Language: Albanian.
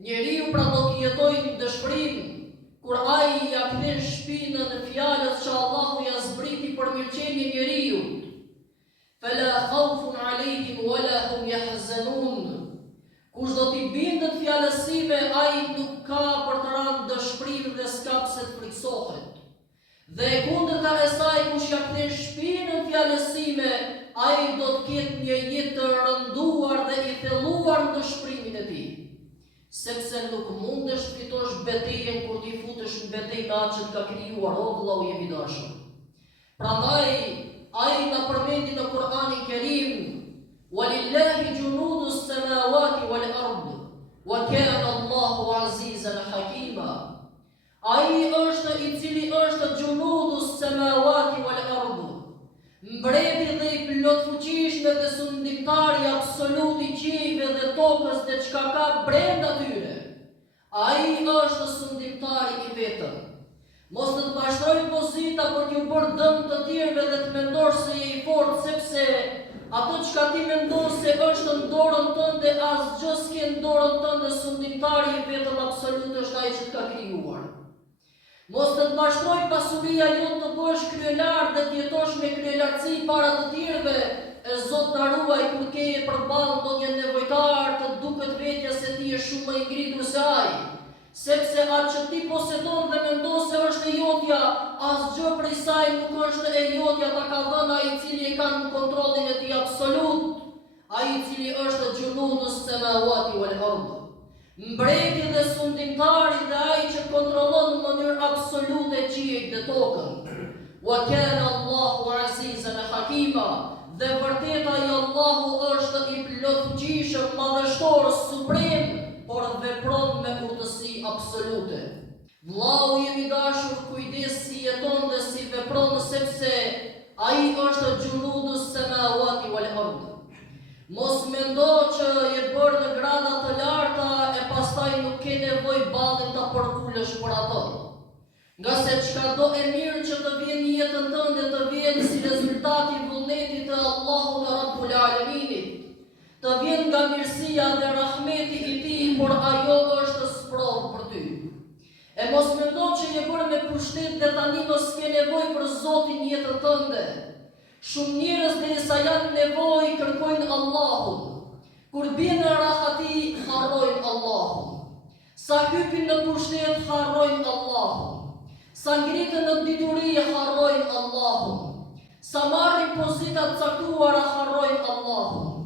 Njeriu pra do të jetojë në dëshpërim kur ai ja kthen shpinën në fjalët që Allahu ja zbriti për mirëqenien e njeriut. Fala khawfun alejhim wala hum yahzanun. Kush do t'i bindet fjalës sime, ai nuk ka për të rënë dëshpërim dhe s'ka pse të friksohet. Dhe kundërta e saj, kush ja kthen shpinën fjalës sime, ai do të ketë një jetë të rënduar dhe i thelluar në dëshpërimin e tij. Sepse nuk mundesh të fitosh betejën kur ti futesh në betejë me atë që të ka krijuar, o vëllau i dashur. Prandaj ai na përmendi në Kur'anin Kerim: "Walillahi junudus samawati wal ard, wa kana Allahu azizan hakima." Ai është i cili është junudus samawati wal ard, mbreti dhe i plot fuqishëm dhe sundimtari absolut i qiejve dhe tokës dhe çka ka brenda tyre. Ai është sundimtari i vetëm. Mos të mashtroj pozita për t'ju bërë dëm të tjerëve dhe të mendosh se je i fortë, sepse ato çka ti mendon se është në dorën tënde, asgjë s'ke në dorën tënde. Sundimtari i vetëm absolut është ai që të ka krijuar. Mos të mashtroj pasuria jote të bësh kryelar dhe të jetosh me kryelartësi para të tjerëve. E Zot na ruaj kur ke përballë ndonjë nevojtar të duket vetja se ti je shumë më i ngritur se ai. Sepse atë që ti posedon dhe mendon se është e jotja, asgjë prej saj nuk është e jotja, ta ka dhënë ai i cili e ka në kontrollin e tij absolut, ai i cili është junudus samawati wal ard, mbreti dhe sundimtari dhe ai që kontrollon në mënyrë absolute qiejt dhe tokën. Wa kana Allahu azizan hakima, dhe vërtet ai Allahu është i plotfuqishëm, madhështor, suprem, por vepron me urtësi absolute. Vllau i dashur, kujdes si jeton dhe si vepron, sepse ai është junudus samawati wal ard. Mos mendo që je bërë në grada të larta e pastaj nuk ke nevojë ballin ta përkulësh për ato. Nga se çka do e mirë që të vjen në jetën tënde, të vjen si rezultati i vullnetit të Allahut Rabbul Alaminit. Të vjen nga mirësia dhe rahmeti i tij, por ajo është sprovë për ty. E mos mendo që je bërë me pushtet dhe tani mos ke nevojë për Zotin në jetën tënde. Shumë njerëz derisa janë nevojë kërkojnë Allahun. Kur bien në rahati, harrojnë Allahun. Sa hypin në pushtet, harrojnë Allahun. Sa ngritën në dituri, harrojnë Allahun. Sa marrin pozita të caktuara, harrojnë Allahun.